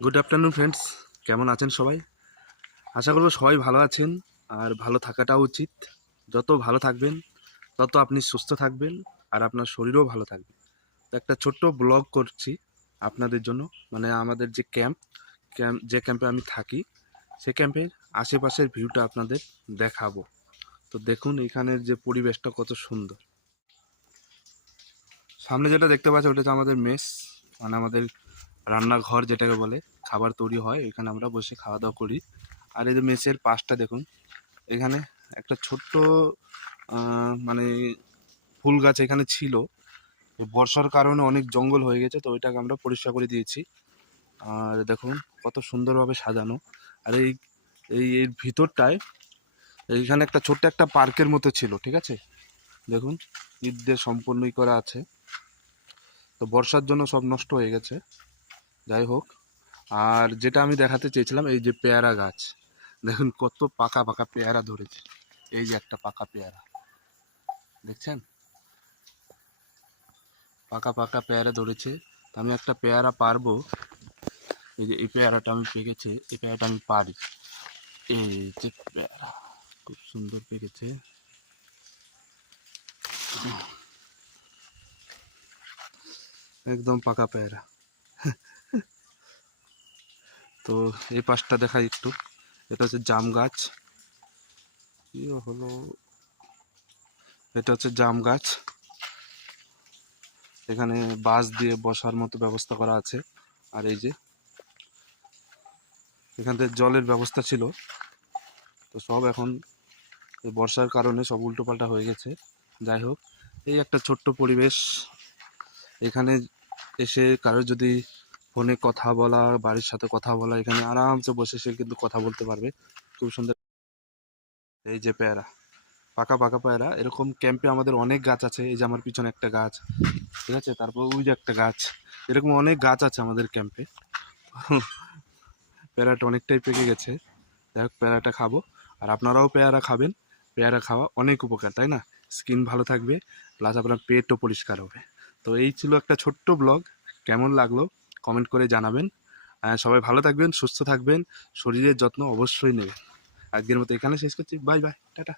Good afternoon friends, কেমন আছেন সবাই? আশা করব সবাই ভালো আছেন। আর ভালো থাকাটা উচিত। যত ভালো থাকবেন তত আপনি সুস্থ থাকবেন আর আপনার শরীরও ভালো থাকবে। তো একটা ছোট্ট ব্লগ করছি আপনাদের জন্য, মানে আমাদের যে যে ক্যাম্পে আমি থাকি সে ক্যাম্পের আশেপাশের ভিউটা আপনাদের দেখাবো। তো দেখুন এখানের যে পরিবেশটা কত সুন্দর। সামনে যেটা দেখতে পাচ্ছি ওটা হচ্ছে আমাদের মেস, মানে আমাদের রান্নাঘর যেটাকে বলে। খাবার তৈরি হয়, এখানে আমরা বসে খাওয়া দাওয়া করি। আর এই যে মেসের পাশটা দেখুন, এখানে একটা ছোট্ট মানে ফুল গাছ এখানে ছিল। এই বর্ষার কারণে অনেক জঙ্গল হয়ে গেছে, তো ওইটাকে আমরা পরিষ্কার করে দিয়েছি। আর দেখুন কত সুন্দরভাবে সাজানো। আর এই এই এর ভিতরটায় এইখানে একটা ছোট্ট একটা পার্কের মতো ছিল, ঠিক আছে। দেখুন ইট দিয়ে সম্পূর্ণই করা আছে। তো বর্ষার জন্য সব নষ্ট হয়ে গেছে, যাই হোক। আর যেটা আমি দেখাতে চেয়েছিলাম, এই যে পেয়ারা গাছ, দেখুন কত পাকা পাকা পেয়ারা ধরেছে। এই যে একটা পাকা পেয়ারা দেখছেন, পাকা পাকা পেয়ারা ধরেছে। তো আমি একটা পেয়ারা পারবো। এই যে এই পেয়ারাটা আমি পেকেছে, এই পেয়ারাটা আমি পারি। এই যে পেয়ারা খুব সুন্দর পেকেছে, একদম পাকা পেয়ারা। তো এই পাশটা দেখাই একটু। এটা হচ্ছে জাম গাছ। কি হলো, এটা হচ্ছে জাম গাছ। এখানে বাঁশ দিয়ে বসার মতো ব্যবস্থা করা আছে। আর এই যে এখান থেকে জলের ব্যবস্থা ছিল, তো সব এখন এই বর্ষার কারণে সব উল্টোপাল্টা হয়ে গেছে। যাই হোক, এই একটা ছোট্ট পরিবেশ। এখানে এসে কারোর যদি ফোনে কথা বলা, বাড়ির সাথে কথা বলা, এখানে আরামসে বসে সে কিন্তু কথা বলতে পারবে। খুব সুন্দর। এই যে পেয়ারা, পাকা পাকা পেয়ারা। এরকম ক্যাম্পে আমাদের অনেক গাছ আছে। এই যে আমার পিছনে একটা গাছ, ঠিক আছে, তারপর ওই যে একটা গাছ। এরকম অনেক গাছ আছে আমাদের ক্যাম্পে। পেয়ারাটা অনেকটাই পেকে গেছে। যাই হোক, পেয়ারাটা খাবো। আর আপনারাও পেয়ারা খাবেন। পেয়ারা খাওয়া অনেক উপকার, তাই না? স্কিন ভালো থাকবে, প্লাস আপনার পেটও পরিষ্কার হবে। তো এই ছিল একটা ছোট্ট ব্লগ। কেমন লাগলো কমেন্ট করে জানাবেন। সবাই ভালো থাকবেন, সুস্থ থাকবেন, শরীরের যত্ন অবশ্যই নেবেন। আজকের মতো এখানে শেষ করছি। Bye bye, tata.